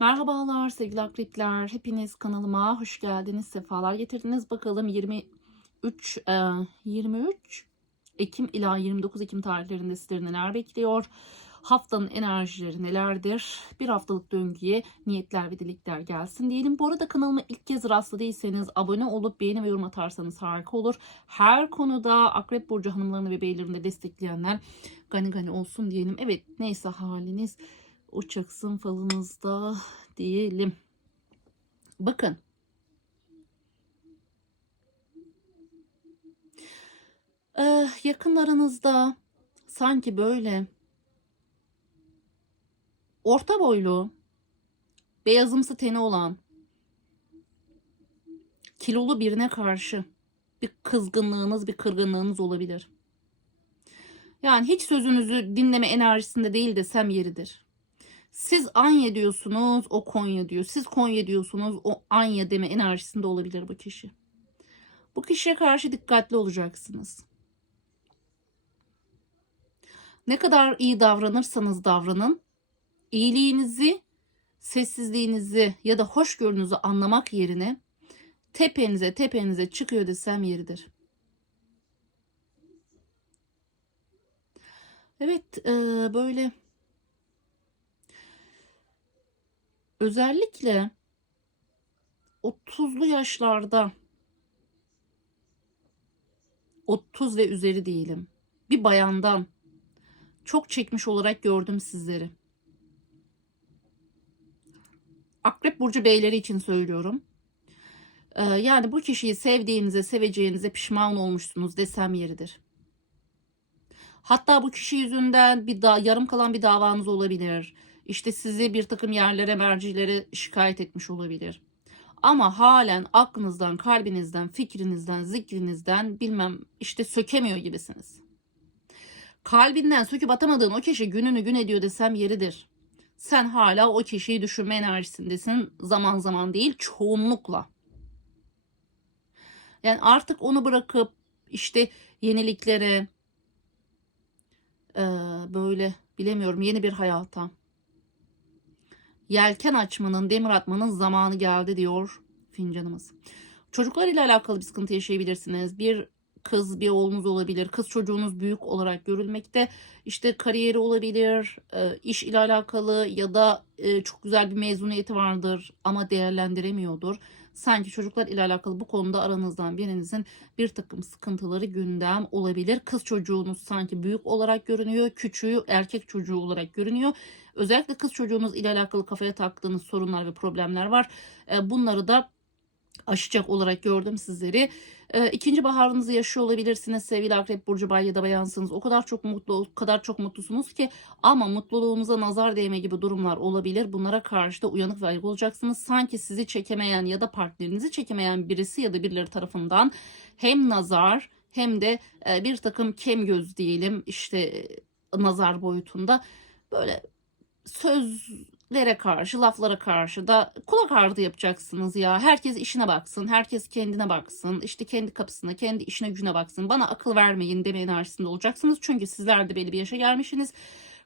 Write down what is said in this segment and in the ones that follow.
Merhabalar sevgili akrepler. Hepiniz kanalıma hoş geldiniz. Sefalar getirdiniz. Bakalım 23 e, 23 Ekim ila 29 Ekim tarihlerinde sizleri neler bekliyor? Haftanın enerjileri nelerdir? Bir haftalık döngüye niyetler ve dilekler gelsin diyelim. Bu arada kanalıma ilk kez rastlı değilseniz abone olup beğeni ve yorum atarsanız harika olur. Her konuda Akrep Burcu hanımlarını ve beylerini de destekleyenler gani gani olsun diyelim. Evet neyse haliniz uçaksın falınızda diyelim. Bakın. Ee, yakınlarınızda sanki böyle orta boylu, beyazımsı teni olan, kilolu birine karşı bir kızgınlığınız, bir kırgınlığınız olabilir. Yani hiç sözünüzü dinleme enerjisinde değil desem yeridir. Siz Anya diyorsunuz, o Konya diyor. Siz Konya diyorsunuz, o Anya deme enerjisinde olabilir bu kişi. Bu kişiye karşı dikkatli olacaksınız. Ne kadar iyi davranırsanız davranın, iyiliğinizi, sessizliğinizi ya da hoşgörünüzü anlamak yerine tepenize tepenize çıkıyor desem yeridir. Evet, böyle özellikle 30'lu yaşlarda 30 ve üzeri diyelim. Bir bayandan çok çekmiş olarak gördüm sizleri. Akrep burcu beyleri için söylüyorum. Ee, yani bu kişiyi sevdiğinize, seveceğinize pişman olmuşsunuz desem yeridir. Hatta bu kişi yüzünden bir da yarım kalan bir davanız olabilir. İşte sizi bir takım yerlere, mercilere şikayet etmiş olabilir. Ama halen aklınızdan, kalbinizden, fikrinizden, zikrinizden bilmem işte sökemiyor gibisiniz. Kalbinden söküp atamadığın o kişi gününü gün ediyor desem yeridir. Sen hala o kişiyi düşünme enerjisindesin zaman zaman değil çoğunlukla. Yani artık onu bırakıp işte yeniliklere böyle bilemiyorum yeni bir hayata yelken açmanın, demir atmanın zamanı geldi diyor fincanımız. Çocuklar ile alakalı bir sıkıntı yaşayabilirsiniz. Bir kız bir oğlunuz olabilir. Kız çocuğunuz büyük olarak görülmekte. İşte kariyeri olabilir, e, iş ile alakalı ya da e, çok güzel bir mezuniyeti vardır ama değerlendiremiyordur. Sanki çocuklar ile alakalı bu konuda aranızdan birinizin bir takım sıkıntıları gündem olabilir. Kız çocuğunuz sanki büyük olarak görünüyor, küçüğü erkek çocuğu olarak görünüyor. Özellikle kız çocuğunuz ile alakalı kafaya taktığınız sorunlar ve problemler var. E, bunları da aşacak olarak gördüm sizleri. E, ikinci baharınızı yaşıyor olabilirsiniz sevgili Akrep Burcu Bay ya da bayansınız. O kadar çok mutlu, o kadar çok mutlusunuz ki ama mutluluğunuza nazar değme gibi durumlar olabilir. Bunlara karşı da uyanık ve ayık olacaksınız. Sanki sizi çekemeyen ya da partnerinizi çekemeyen birisi ya da birileri tarafından hem nazar hem de e, bir takım kem göz diyelim işte e, nazar boyutunda böyle sözlere karşı, laflara karşı da kulak ardı yapacaksınız ya. Herkes işine baksın, herkes kendine baksın, işte kendi kapısına, kendi işine gücüne baksın. Bana akıl vermeyin deme enerjisinde olacaksınız. Çünkü sizler de belli bir yaşa gelmişsiniz.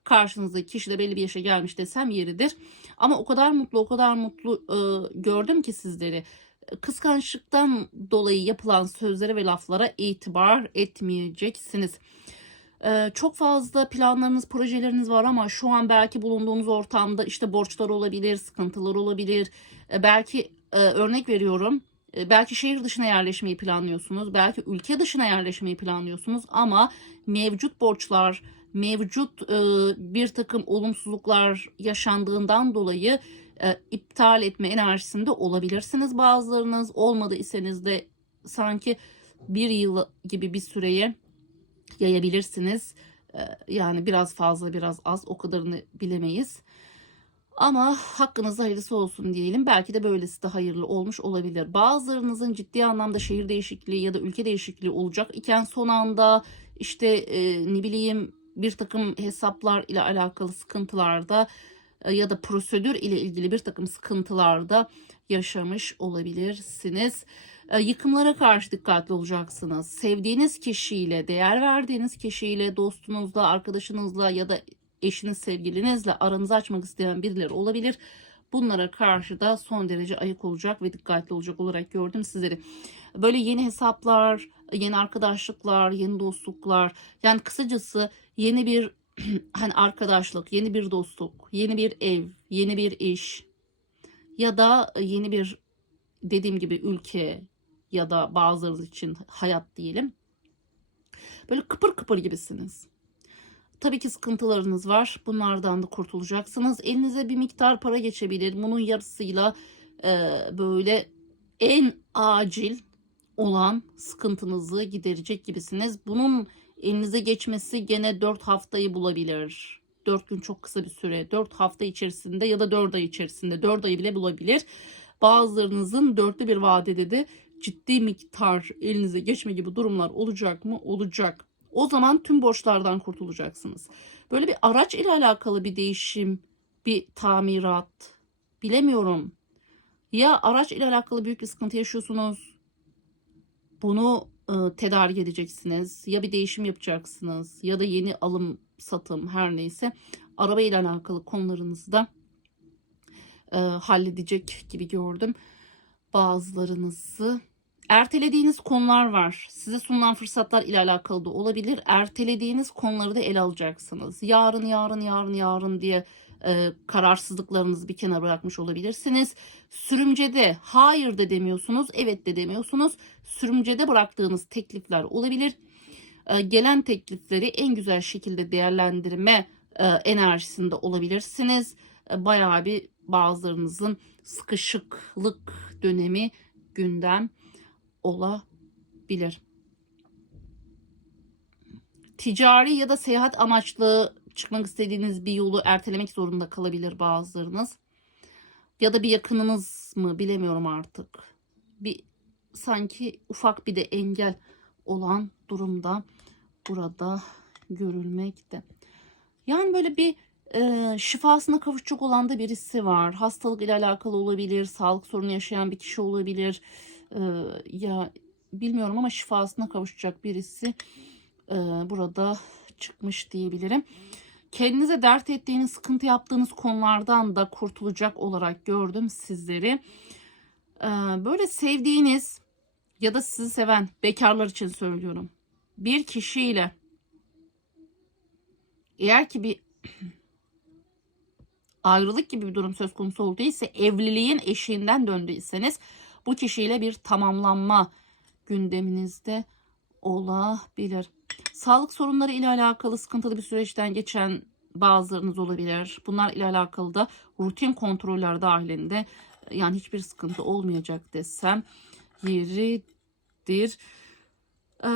Karşınızdaki kişi de belli bir yaşa gelmiş desem yeridir. Ama o kadar mutlu, o kadar mutlu e, gördüm ki sizleri kıskançlıktan dolayı yapılan sözlere ve laflara itibar etmeyeceksiniz. Ee, çok fazla planlarınız, projeleriniz var ama şu an belki bulunduğunuz ortamda işte borçlar olabilir, sıkıntılar olabilir. Ee, belki e, örnek veriyorum. e, belki şehir dışına yerleşmeyi planlıyorsunuz. Belki ülke dışına yerleşmeyi planlıyorsunuz ama mevcut borçlar, mevcut e, bir takım olumsuzluklar yaşandığından dolayı iptal etme enerjisinde olabilirsiniz bazılarınız. Olmadı iseniz de sanki bir yıl gibi bir süreye yayabilirsiniz. Ee, Yani biraz fazla biraz az o kadarını bilemeyiz. Ama hakkınızda hayırlısı olsun diyelim. Belki de böylesi de hayırlı olmuş olabilir. Bazılarınızın ciddi anlamda şehir değişikliği ya da ülke değişikliği olacak iken son anda işte e, ne bileyim bir takım hesaplar ile alakalı sıkıntılarda e, ya da prosedür ile ilgili bir takım sıkıntılarda yaşamış olabilirsiniz. E, yıkımlara karşı dikkatli olacaksınız. Sevdiğiniz kişiyle, değer verdiğiniz kişiyle, dostunuzla, arkadaşınızla ya da eşiniz, sevgilinizle aranızı açmak isteyen birileri olabilir. Bunlara karşı da son derece ayık olacak ve dikkatli olacak olarak gördüm sizleri. Böyle yeni hesaplar, yeni arkadaşlıklar, yeni dostluklar. Yani kısacası yeni bir hani arkadaşlık, yeni bir dostluk, yeni bir ev, yeni bir iş ya da yeni bir dediğim gibi ülke ya da bazılarınız için hayat diyelim. Böyle kıpır kıpır gibisiniz. Tabii ki sıkıntılarınız var. Bunlardan da kurtulacaksınız. Elinize bir miktar para geçebilir. Bunun yarısıyla e, böyle en acil olan sıkıntınızı giderecek gibisiniz. Bunun elinize geçmesi gene 4 haftayı bulabilir. 4 gün çok kısa bir süre. 4 hafta içerisinde ya da 4 ay içerisinde 4 ayı bile bulabilir. Bazılarınızın dörtlü bir vadede de ciddi miktar elinize geçme gibi durumlar olacak mı? Olacak. O zaman tüm borçlardan kurtulacaksınız. Böyle bir araç ile alakalı bir değişim, bir tamirat, bilemiyorum. Ya araç ile alakalı büyük bir sıkıntı yaşıyorsunuz. Bunu e, tedarik edeceksiniz. Ya bir değişim yapacaksınız ya da yeni alım satım her neyse araba ile alakalı konularınızı da e, halledecek gibi gördüm. Bazılarınızı ertelediğiniz konular var. Size sunulan fırsatlar ile alakalı da olabilir. Ertelediğiniz konuları da ele alacaksınız. Yarın, yarın, yarın, yarın diye e, kararsızlıklarınızı bir kenara bırakmış olabilirsiniz. Sürümcede hayır da demiyorsunuz, evet de demiyorsunuz. Sürümcede bıraktığınız teklifler olabilir. E, gelen teklifleri en güzel şekilde değerlendirme e, enerjisinde olabilirsiniz. E, bayağı bir bazılarınızın sıkışıklık dönemi gündem olabilir. Ticari ya da seyahat amaçlı çıkmak istediğiniz bir yolu ertelemek zorunda kalabilir bazılarınız. Ya da bir yakınınız mı bilemiyorum artık. Bir sanki ufak bir de engel olan durumda burada görülmekte. Yani böyle bir e, şifasına kavuşacak olan da birisi var. Hastalık ile alakalı olabilir, sağlık sorunu yaşayan bir kişi olabilir. E, ya bilmiyorum ama şifasına kavuşacak birisi e, burada çıkmış diyebilirim. Kendinize dert ettiğiniz, sıkıntı yaptığınız konulardan da kurtulacak olarak gördüm sizleri. E, böyle sevdiğiniz ya da sizi seven bekarlar için söylüyorum. Bir kişiyle eğer ki bir ayrılık gibi bir durum söz konusu olduysa evliliğin eşiğinden döndüyseniz bu kişiyle bir tamamlanma gündeminizde olabilir. Sağlık sorunları ile alakalı sıkıntılı bir süreçten geçen bazılarınız olabilir. Bunlar ile alakalı da rutin kontroller dahilinde yani hiçbir sıkıntı olmayacak desem yeridir. Ee,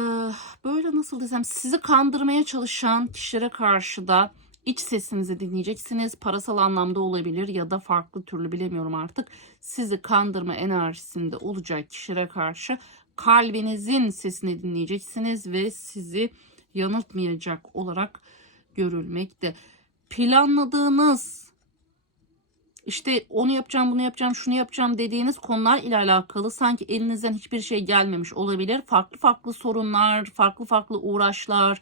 böyle nasıl desem sizi kandırmaya çalışan kişilere karşı da iç sesinizi dinleyeceksiniz. Parasal anlamda olabilir ya da farklı türlü bilemiyorum artık. Sizi kandırma enerjisinde olacak kişilere karşı kalbinizin sesini dinleyeceksiniz ve sizi yanıltmayacak olarak görülmekte. Planladığınız işte onu yapacağım, bunu yapacağım, şunu yapacağım dediğiniz konular ile alakalı sanki elinizden hiçbir şey gelmemiş olabilir. Farklı farklı sorunlar, farklı farklı uğraşlar,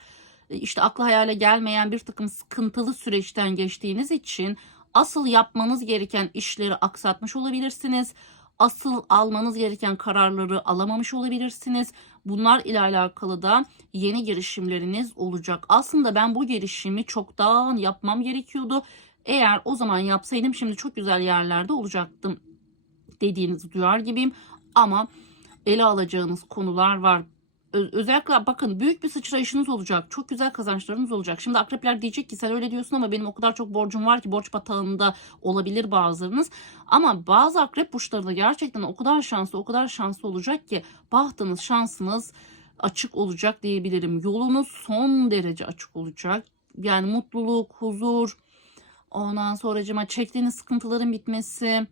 işte akla hayale gelmeyen bir takım sıkıntılı süreçten geçtiğiniz için asıl yapmanız gereken işleri aksatmış olabilirsiniz. Asıl almanız gereken kararları alamamış olabilirsiniz. Bunlar ile alakalı da yeni girişimleriniz olacak. Aslında ben bu girişimi çoktan yapmam gerekiyordu. Eğer o zaman yapsaydım şimdi çok güzel yerlerde olacaktım dediğinizi duyar gibiyim. Ama ele alacağınız konular var özellikle bakın büyük bir sıçrayışınız olacak. Çok güzel kazançlarınız olacak. Şimdi akrepler diyecek ki sen öyle diyorsun ama benim o kadar çok borcum var ki borç batağında olabilir bazılarınız. Ama bazı akrep burçları da gerçekten o kadar şanslı o kadar şanslı olacak ki bahtınız şansınız açık olacak diyebilirim. Yolunuz son derece açık olacak. Yani mutluluk, huzur, ondan sonracıma çektiğiniz sıkıntıların bitmesi,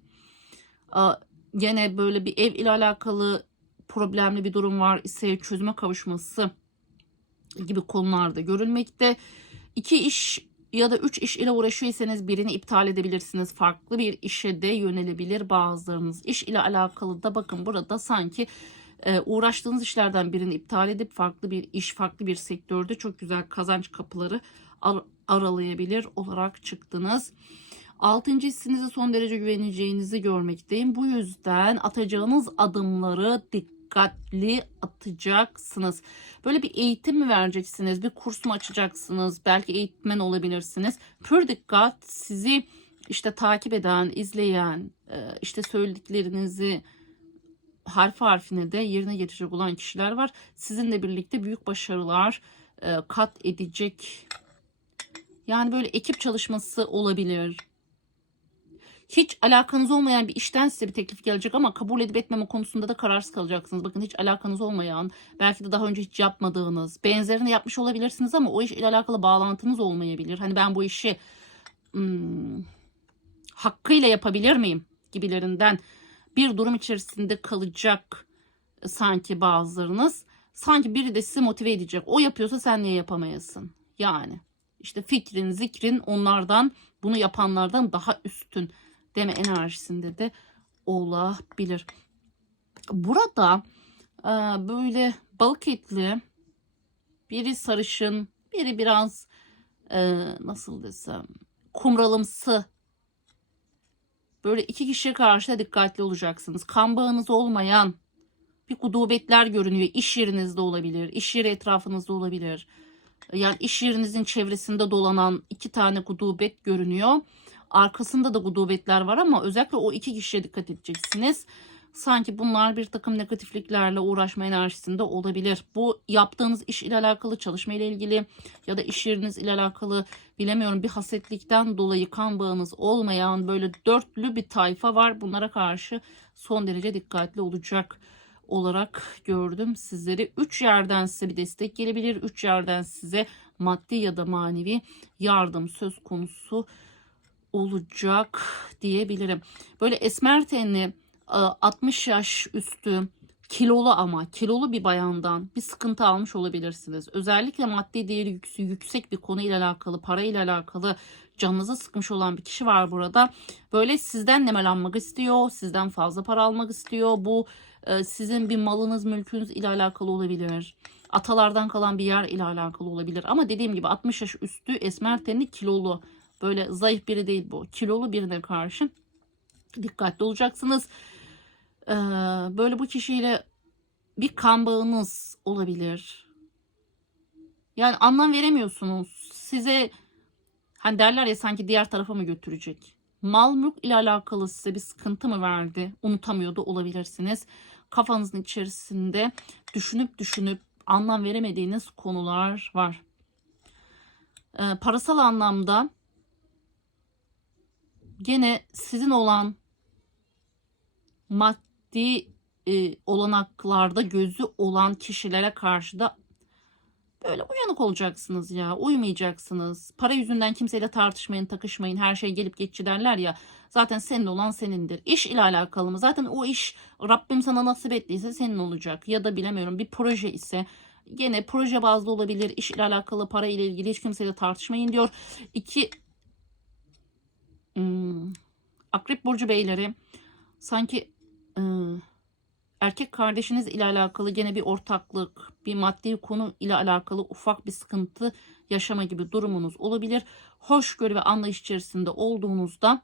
gene böyle bir ev ile alakalı problemli bir durum var ise çözüme kavuşması gibi konularda görülmekte. İki iş ya da üç iş ile uğraşıyorsanız birini iptal edebilirsiniz. Farklı bir işe de yönelebilir bazılarınız. İş ile alakalı da bakın burada sanki e, uğraştığınız işlerden birini iptal edip farklı bir iş, farklı bir sektörde çok güzel kazanç kapıları ar aralayabilir olarak çıktınız. Altıncı hissinize son derece güveneceğinizi görmekteyim. Bu yüzden atacağınız adımları dikkatli atacaksınız. Böyle bir eğitim mi vereceksiniz? Bir kurs mu açacaksınız? Belki eğitmen olabilirsiniz. Pür dikkat sizi işte takip eden, izleyen, e, işte söylediklerinizi harf harfine de yerine getirecek olan kişiler var. Sizinle birlikte büyük başarılar e, kat edecek. Yani böyle ekip çalışması olabilir. Hiç alakanız olmayan bir işten size bir teklif gelecek ama kabul edip etmeme konusunda da kararsız kalacaksınız. Bakın hiç alakanız olmayan, belki de daha önce hiç yapmadığınız, benzerini yapmış olabilirsiniz ama o iş ile alakalı bağlantınız olmayabilir. Hani ben bu işi hmm, hakkıyla yapabilir miyim gibilerinden bir durum içerisinde kalacak sanki bazılarınız. Sanki biri de sizi motive edecek. O yapıyorsa sen niye yapamayasın? Yani işte fikrin, zikrin onlardan, bunu yapanlardan daha üstün deme enerjisinde de olabilir. Burada e, böyle balık etli, biri sarışın, biri biraz e, nasıl desem kumralımsı Böyle iki kişiye karşı da dikkatli olacaksınız. Kan bağınız olmayan bir gudubetler görünüyor. İş yerinizde olabilir, iş yeri etrafınızda olabilir. Yani iş yerinizin çevresinde dolanan iki tane gudubet görünüyor. Arkasında da gudubetler var ama özellikle o iki kişiye dikkat edeceksiniz. Sanki bunlar bir takım negatifliklerle uğraşma enerjisinde olabilir. Bu yaptığınız iş ile alakalı, çalışma ile ilgili ya da iş yeriniz ile alakalı bilemiyorum bir hasetlikten dolayı kan bağınız olmayan böyle dörtlü bir tayfa var. Bunlara karşı son derece dikkatli olacak olarak gördüm sizleri. Üç yerden size bir destek gelebilir. Üç yerden size maddi ya da manevi yardım söz konusu olacak diyebilirim. Böyle esmer tenli 60 yaş üstü kilolu ama kilolu bir bayandan bir sıkıntı almış olabilirsiniz. Özellikle maddi değeri yüksek bir konu ile alakalı, para ile alakalı canınıza sıkmış olan bir kişi var burada. Böyle sizden nemelanmak istiyor, sizden fazla para almak istiyor. Bu e, sizin bir malınız, mülkünüz ile alakalı olabilir. Atalardan kalan bir yer ile alakalı olabilir. Ama dediğim gibi 60 yaş üstü esmer tenli kilolu. Böyle zayıf biri değil bu. Kilolu birine karşı dikkatli olacaksınız. Ee, böyle bu kişiyle bir kan bağınız olabilir. Yani anlam veremiyorsunuz. Size hani derler ya sanki diğer tarafa mı götürecek? Mal mülk ile alakalı size bir sıkıntı mı verdi? Unutamıyordu olabilirsiniz. Kafanızın içerisinde düşünüp düşünüp anlam veremediğiniz konular var. Ee, parasal anlamda gene sizin olan maddi e, olanaklarda gözü olan kişilere karşı da böyle uyanık olacaksınız ya. Uymayacaksınız. Para yüzünden kimseyle tartışmayın, takışmayın. Her şey gelip geçici derler ya. Zaten senin olan senindir. İş ile alakalı mı? Zaten o iş Rabbim sana nasip ettiyse senin olacak. Ya da bilemiyorum bir proje ise gene proje bazlı olabilir. İş ile alakalı, para ile ilgili hiç kimseyle tartışmayın diyor. İki hmm, Akrep Burcu beyleri sanki ıı, erkek kardeşiniz ile alakalı gene bir ortaklık, bir maddi konu ile alakalı ufak bir sıkıntı yaşama gibi durumunuz olabilir. Hoşgörü ve anlayış içerisinde olduğunuzda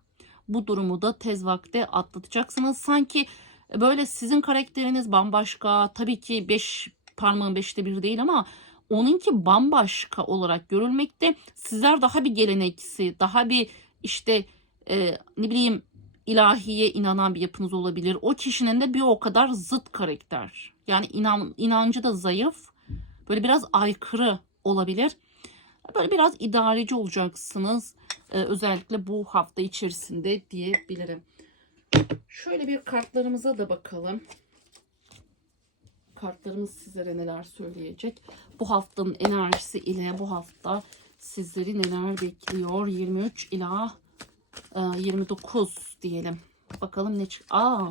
bu durumu da tez vakte atlatacaksınız. Sanki böyle sizin karakteriniz bambaşka. Tabii ki beş parmağın beşte bir değil ama onunki bambaşka olarak görülmekte. Sizler daha bir geleneksi, daha bir işte e, ne bileyim ilahiye inanan bir yapınız olabilir. O kişinin de bir o kadar zıt karakter. Yani inan, inancı da zayıf. Böyle biraz aykırı olabilir. Böyle biraz idareci olacaksınız. Ee, özellikle bu hafta içerisinde diyebilirim. Şöyle bir kartlarımıza da bakalım. Kartlarımız sizlere neler söyleyecek. Bu haftanın enerjisi ile bu hafta sizleri neler bekliyor. 23 ila 29 diyelim. Bakalım ne çık. Aa.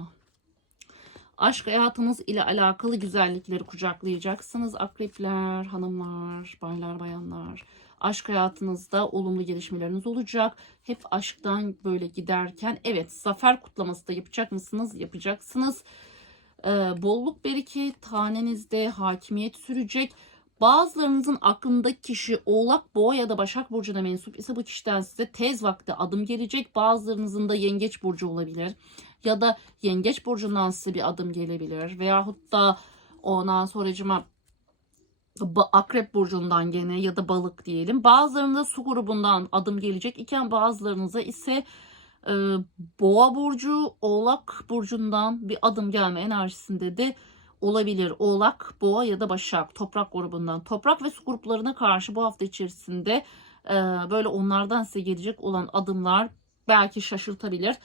Aşk hayatınız ile alakalı güzellikleri kucaklayacaksınız akrepler, hanımlar, baylar, bayanlar. Aşk hayatınızda olumlu gelişmeleriniz olacak. Hep aşktan böyle giderken evet zafer kutlaması da yapacak mısınız? Yapacaksınız. Ee, bolluk bereket hanenizde hakimiyet sürecek. Bazılarınızın aklındaki kişi Oğlak, Boğa ya da Başak Burcu'na mensup ise bu kişiden size tez vakti adım gelecek. Bazılarınızın da Yengeç Burcu olabilir. Ya da Yengeç Burcu'ndan size bir adım gelebilir. Veyahut da ondan sonracıma Akrep burcundan gene ya da balık diyelim. Bazılarında su grubundan adım gelecek iken bazılarınıza ise e, boğa burcu, oğlak burcundan bir adım gelme enerjisinde de olabilir. Oğlak, boğa ya da başak toprak grubundan. Toprak ve su gruplarına karşı bu hafta içerisinde e, böyle onlardan size gelecek olan adımlar belki şaşırtabilir.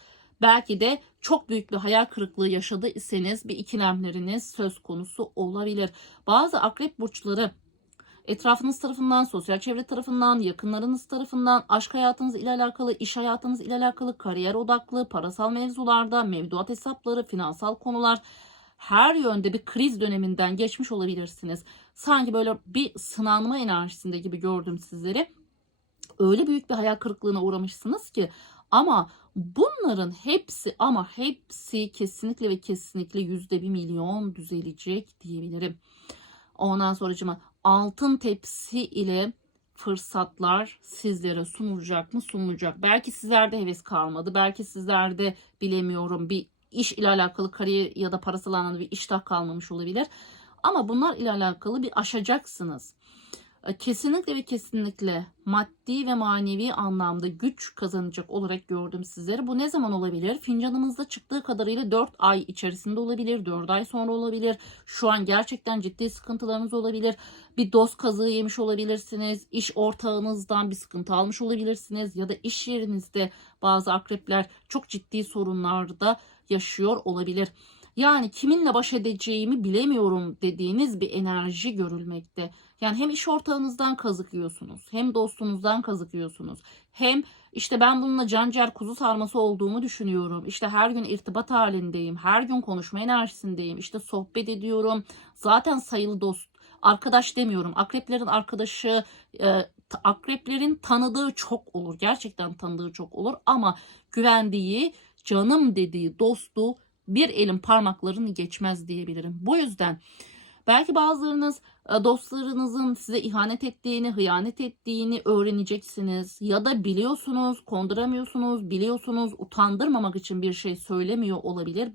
Belki de çok büyük bir hayal kırıklığı yaşadı iseniz bir ikilemleriniz söz konusu olabilir. Bazı akrep burçları etrafınız tarafından, sosyal çevre tarafından, yakınlarınız tarafından, aşk hayatınız ile alakalı, iş hayatınız ile alakalı, kariyer odaklı, parasal mevzularda, mevduat hesapları, finansal konular her yönde bir kriz döneminden geçmiş olabilirsiniz. Sanki böyle bir sınanma enerjisinde gibi gördüm sizleri. Öyle büyük bir hayal kırıklığına uğramışsınız ki ama bunların hepsi ama hepsi kesinlikle ve kesinlikle yüzde bir milyon düzelecek diyebilirim. Ondan sonracıma altın tepsi ile fırsatlar sizlere sunulacak mı sunulacak. Belki sizlerde heves kalmadı. Belki sizlerde bilemiyorum bir iş ile alakalı kariyer ya da parasal anlamda bir iştah kalmamış olabilir. Ama bunlar ile alakalı bir aşacaksınız. E, Kesinlikle ve kesinlikle maddi ve manevi anlamda güç kazanacak olarak gördüm sizleri. Bu ne zaman olabilir? Fincanımızda çıktığı kadarıyla 4 ay içerisinde olabilir, 4 ay sonra olabilir. Şu an gerçekten ciddi sıkıntılarınız olabilir. Bir dost kazığı yemiş olabilirsiniz. İş ortağınızdan bir sıkıntı almış olabilirsiniz. Ya da iş yerinizde bazı akrepler çok ciddi sorunlarda yaşıyor olabilir. Yani kiminle baş edeceğimi bilemiyorum dediğiniz bir enerji görülmekte. Yani hem iş ortağınızdan kazık yiyorsunuz, hem dostunuzdan kazık yiyorsunuz, hem işte ben bununla cancer kuzu sarması olduğumu düşünüyorum. İşte her gün irtibat halindeyim, her gün konuşma enerjisindeyim, işte sohbet ediyorum. Zaten sayılı dost, arkadaş demiyorum. Akreplerin arkadaşı, e, akreplerin tanıdığı çok olur. Gerçekten tanıdığı çok olur ama güvendiği, canım dediği dostu bir elin parmaklarını geçmez diyebilirim. Bu yüzden belki bazılarınız e, dostlarınızın size ihanet ettiğini, hıyanet ettiğini öğreneceksiniz. Ya da biliyorsunuz, konduramıyorsunuz, biliyorsunuz, utandırmamak için bir şey söylemiyor olabilir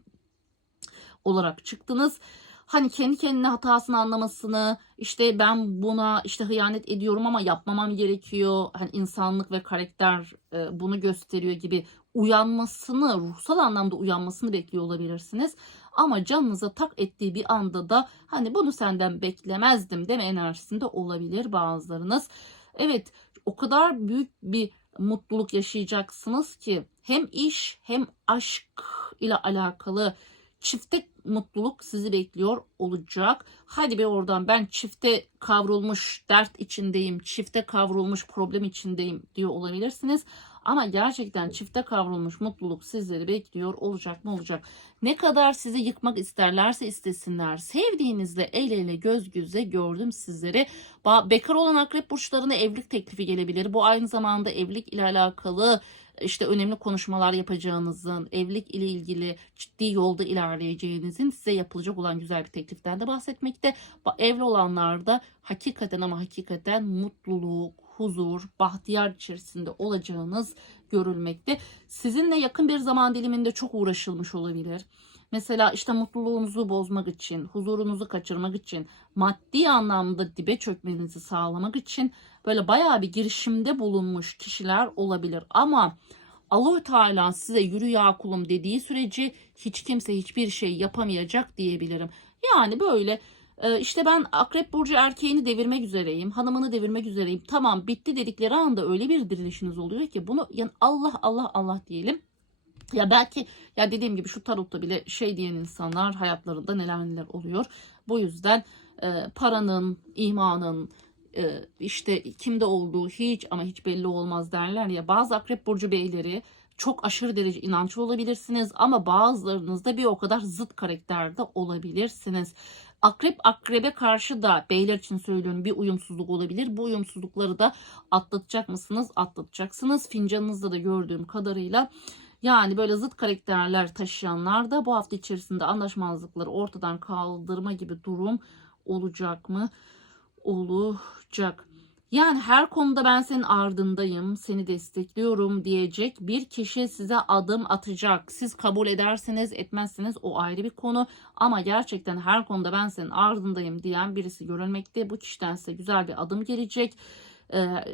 olarak çıktınız. Hani kendi kendine hatasını anlamasını, işte ben buna işte hıyanet ediyorum ama yapmamam gerekiyor. Hani insanlık ve karakter e, bunu gösteriyor gibi uyanmasını, ruhsal anlamda uyanmasını bekliyor olabilirsiniz. Ama canınıza tak ettiği bir anda da hani bunu senden beklemezdim deme enerjisinde olabilir bazılarınız. Evet o kadar büyük bir mutluluk yaşayacaksınız ki hem iş hem aşk ile alakalı çifte mutluluk sizi bekliyor olacak. Hadi bir oradan ben çifte kavrulmuş dert içindeyim, çifte kavrulmuş problem içindeyim diyor olabilirsiniz. Ama gerçekten çifte kavrulmuş mutluluk sizleri bekliyor olacak mı olacak. Ne kadar sizi yıkmak isterlerse istesinler. Sevdiğinizle el ele göz göze gördüm sizleri. Bekar olan akrep burçlarına evlilik teklifi gelebilir. Bu aynı zamanda evlilik ile alakalı işte önemli konuşmalar yapacağınızın, evlilik ile ilgili ciddi yolda ilerleyeceğinizin size yapılacak olan güzel bir tekliften de bahsetmekte. Ba- Evli olanlarda hakikaten ama hakikaten mutluluk, huzur, bahtiyar içerisinde olacağınız görülmekte. Sizinle yakın bir zaman diliminde çok uğraşılmış olabilir. Mesela işte mutluluğunuzu bozmak için, huzurunuzu kaçırmak için, maddi anlamda dibe çökmenizi sağlamak için böyle bayağı bir girişimde bulunmuş kişiler olabilir. Ama Allahü Teala size yürü ya kulum dediği sürece hiç kimse hiçbir şey yapamayacak diyebilirim. Yani böyle e, işte ben Akrep Burcu erkeğini devirmek üzereyim, hanımını devirmek üzereyim. Tamam bitti dedikleri anda öyle bir dirilişiniz oluyor ki bunu yani Allah Allah Allah diyelim. Ya belki ya dediğim gibi şu tarotta bile şey diyen insanlar hayatlarında neler neler oluyor. Bu yüzden e, paranın, imanın, işte kimde olduğu hiç ama hiç belli olmaz derler ya. Bazı akrep burcu beyleri çok aşırı derece inançlı olabilirsiniz ama bazılarınız da bir o kadar zıt karakterde olabilirsiniz. Akrep akrebe karşı da beyler için söylüyorum bir uyumsuzluk olabilir. Bu uyumsuzlukları da atlatacak mısınız? Atlatacaksınız. Fincanınızda da gördüğüm kadarıyla yani böyle zıt karakterler taşıyanlar da bu hafta içerisinde anlaşmazlıkları ortadan kaldırma gibi durum olacak mı? Olacak. Yani her konuda ben senin ardındayım, seni destekliyorum diyecek bir kişi size adım atacak. Siz kabul edersiniz, etmezsiniz o ayrı bir konu. Ama gerçekten her konuda ben senin ardındayım diyen birisi görülmekte. Bu kişiden size güzel bir adım gelecek.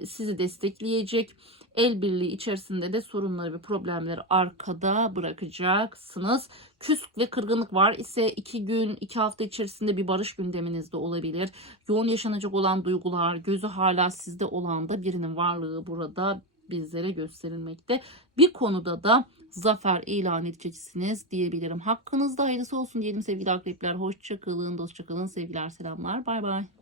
Sizi destekleyecek. El birliği içerisinde de sorunları ve problemleri arkada bırakacaksınız. Küs ve kırgınlık var ise iki gün, iki hafta içerisinde bir barış gündeminizde olabilir. Yoğun yaşanacak olan duygular, gözü hala sizde olan da birinin varlığı burada bizlere gösterilmekte. Bir konuda da zafer ilan edeceksiniz diyebilirim. Hakkınızda hayırlısı olsun diyelim sevgili akrepler. Hoşçakalın, dostçakalın, sevgiler, selamlar. Bay bay.